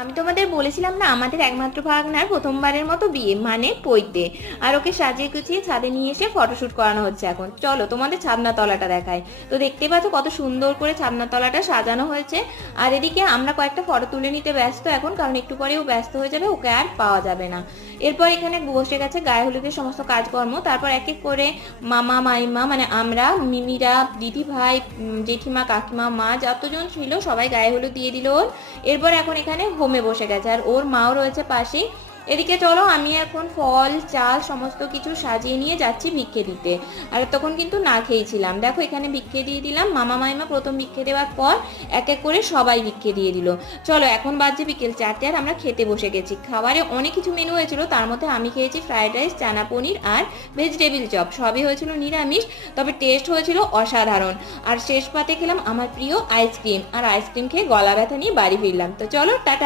আমি তোমাদের বলেছিলাম না আমাদের একমাত্র ভাগ্নার প্রথমবারের মতো বিয়ে, মানে পৈতে। আর ওকে সাজিয়ে গুছিয়ে ছাদে নিয়ে এসে ফটোশুট করানো হচ্ছে। এখন চলো তোমাদের ছাদনা তলাটা দেখায়। তো দেখতে পাচ্ছ কত সুন্দর করে ছাদনা তলাটা সাজানো হয়েছে। আর এদিকে আমরা কয়েকটা ফটো তুলে নিতে ব্যস্ত এখন, কারণ একটু পরেও ব্যস্ত হয়ে যাবে, ওকে আর পাওয়া যাবে না। এরপর এখানে বসে গেছে গায়ে হলুদের সমস্ত কাজকর্ম। তারপর এক এক করে মামা মাইমা, মানে আমরা, মিমিরা, দিদি ভাই, জেঠিমা, কাকিমা, মা যতজন ছিল সবাই গায়ে হলুদ দিয়ে দিল ওর। এরপর এখন এখানে হোমে বসে গেছে, আর ওর মাও রয়েছে পাশেই। এদিকে চলো আমি এখন ফল চাল সমস্ত কিছু সাজিয়ে নিয়ে যাচ্ছি ভিক্ষে দিতে। আর তখন কিন্তু না খেয়েছিলাম, দেখো এখানে ভিক্ষে দিয়ে দিলাম। মামা মাইমা প্রথম ভিক্ষে দেওয়ার পর এক এক করে সবাই ভিক্ষে দিয়ে দিল। চলো এখন বাজছে বিকেল 4টে, আর আমরা খেতে বসে গেছি। খাবারে অনেক কিছু মেনু হয়েছিল, তার মধ্যে আমি খেয়েছি ফ্রাইড রাইস, চানা পনির আর ভেজিটেবিল চপ। সবই হয়েছিল নিরামিষ, তবে টেস্ট হয়েছিল অসাধারণ। আর শেষ পাতে খেলাম আমার প্রিয় আইসক্রিম, আর আইসক্রিম খেয়ে গলা ব্যথা নিয়ে বাড়ি ফিরলাম। তো চলো টাটা।